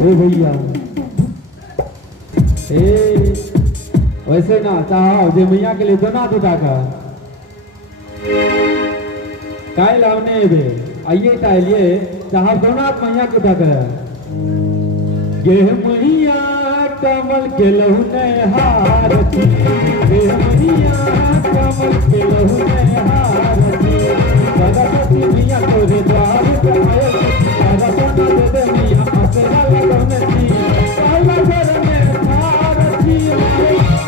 ओ भैया ए वैसे ना चाहो जे मैया के लिए दोना दूटा का काल हमने बे आइए ताइलिए चाहो दोना मैया के दूटा का ये मैया कमल के लहुने हारती ये मैया कमल के लहुने हारती सरस्वती मैया तोरे द्वार पे आयो सरस्वती दे मैया अपना लगनती काला घर में सारथी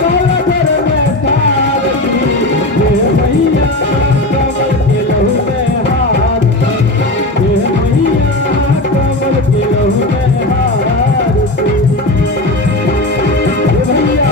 काला घर में सारथी ये मैया कमल के लहुने हारती ये मैया कमल के लहुने हारती ये भैया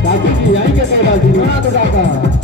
Dapat yai ke kaya di mana tu dapat?